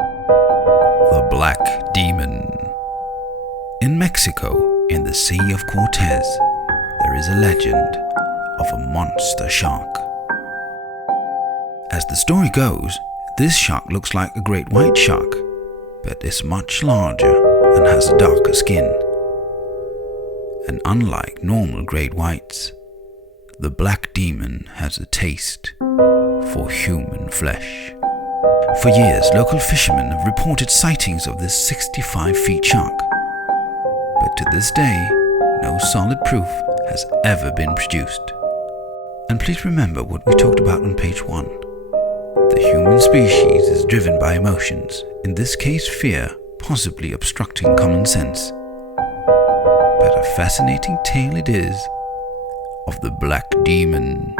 The Black Demon. In Mexico, in the Sea of Cortez, there is a legend of a monster shark. As the story goes, this shark looks like a great white shark, but is much larger and has a darker skin. And unlike normal great whites, the Black Demon has a taste for human flesh. For years, local fishermen have reported sightings of this 65-feet shark, but to this day, no solid proof has ever been produced. And please remember what we talked about on page 1. The human species is driven by emotions, in this case fear, possibly obstructing common sense. But a fascinating tale it is of the Black Demon.